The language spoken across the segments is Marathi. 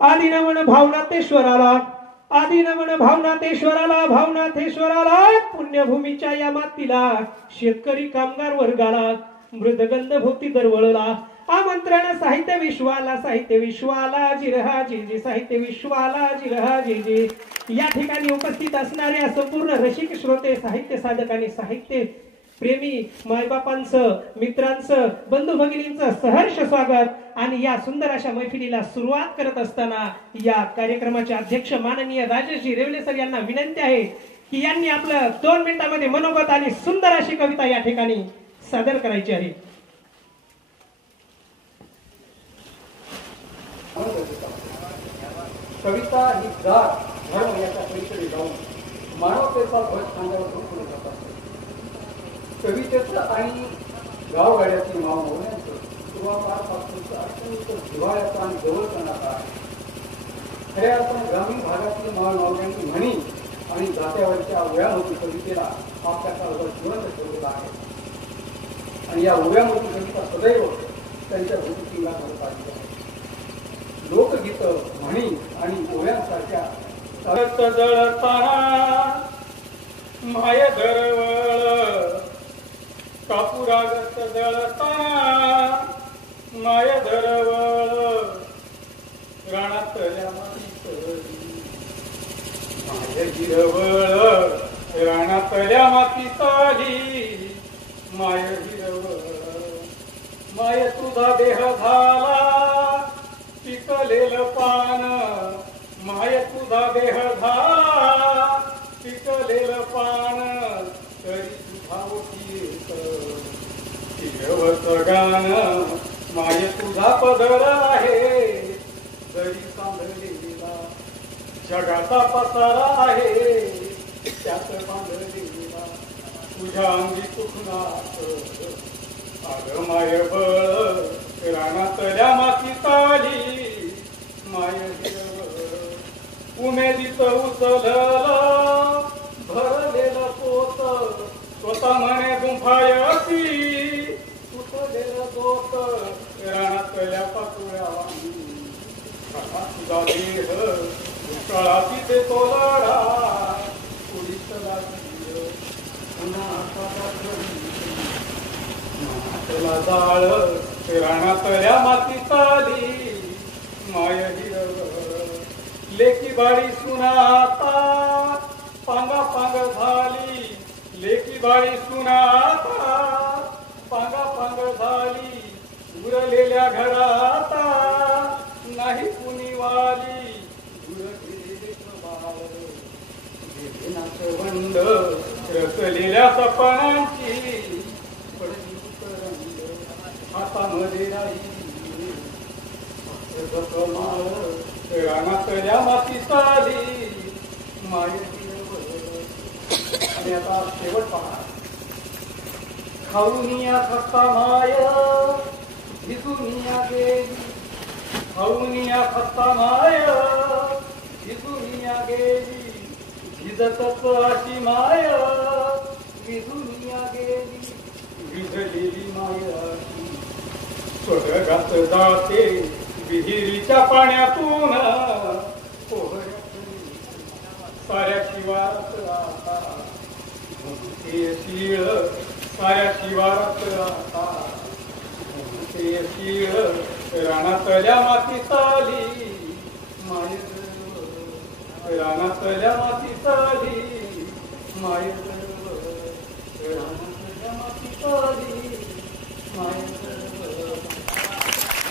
आदिनमन भावनाथेश्वराला, आदिनमन भावनाथेश्वराला, भावनाथेश्वराला, पुण्यभूमीच्या या मातीला, शेतकरी कामगार वर्गाला, मृदगंध भोवती दरवळला, आमंत्रण साहित्य विश्वाला, साहित्य विश्वाला जिरहा जी, साहित्य विश्वाला जिरहा जी. या ठिकाणी उपस्थित असणाऱ्या संपूर्ण रसिक श्रोते, साहित्य साधक आणि साहित्य प्रेमी मायबापांचं, मित्रांचं, बंधू भगिनींचं सहर्ष स्वागत. आणि या सुंदर अशा मैफिलीला सुरुवात करत असताना या कार्यक्रमाचे अध्यक्ष माननीय राजेशजी रेवले सर यांना विनंती आहे की यांनी आपलं 2 मिनिटांमध्ये मनोगत आणि सुंदर अशी कविता या ठिकाणी सादर करायची आहे. कविता ही जात धर्म याच्या पलीकडे जाऊन मानवतेचा ध्वज खांद्यावर घेऊन जातात. कवितेचं आणि गावगाड्याची नाव होण्याचं सुरुवातीपासूनचं अत्यंत जिव्हाळ्याचा आणि जवळचा नाता आहे. खऱ्या अर्थाने ग्रामीण भागातील मावळ्यांनी म्हणी आणि जात्यावरच्या उड्यामोती कवितेला आपल्या काळावर जिवंत ठेवलेला आहे. आणि या उड्यामोती कविता सदैव त्यांच्या भूमिकेला घडत आली आहे. लोकगीत, म्हणी आणि ओव्यांसारख्या जळताना माय दरवळ, कापुरागत जळताना माय दरवळ, राणातल्या मातीतली माय हिरवळ, राणातल्या मातीतली माय हिरवळ. माय तुझा देह झाला पिकलेलं पान, माय तुझा देह झाला पिकलेलं पान, तरी तुझा ओठीत शिरवत गाण. माय तुझा पदर आहे जरी सांधलेला, जगाचा पसारा आहे त्यात बांधलेला. तुझ्या अंगी सुखनात आग माय बळ, रानातल्या मातीताली माय हिरवळ. उमेदीच उचललं भरलेलं पोत, स्वतः म्हणे गुंफायची तुटलेलं दोत. रानातल्या पातुळ्या तुझा देह दुष्काळाची देतो लढा, उडीत लागली पुन्हा जाळ. रानातल्या मातीताली माय हिरवळ. लेकी बाळी सुनाता पांगा पांग झाली, लेकी बाळी सुनाता पांगा पांग झाली. उरलेल्या घराता नाही कुणी वाली, दूर गेले बाळ गेले नाचवंड. रचलेल्या सपनांची पडली करंड, हातामध्ये राही रानातल्या मातीताली माय हिरवळ. आणि आता शेवट पहा. खाऊनिया खस्ता माय भिजूनिया गेली, खाऊनिया खस्ता माय भिजूनिया गेली. भिजतच अशी माय भिजूनिया गेली, भिजलेली माय स्वर्गात जाते विहिरीच्या पाण्यातून. साऱ्या शिवारात आता शीळ, साऱ्या शिवारात आता शीळ. रानातल्या मातीताली माय, रानातल्या मातीताली माय, रानातल्या मातीताली माय.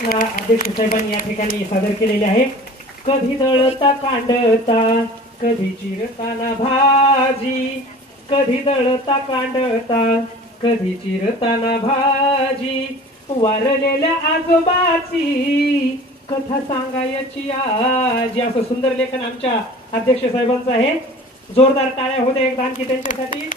अध्यक्ष साहेबांनी या ठिकाणी सादर केलेले आहे. कधी दळता कांडता, कधी चिरताना भाजी, कधी दळता कांडता, कधी चिरताना भाजी. वारलेल्या आजोबाची कथा सांगायची आजी. असं सुंदर लेखन आमच्या अध्यक्ष साहेबांचं आहे. जोरदार टाळ्या होत्या एकदा आणखी त्यांच्यासाठी.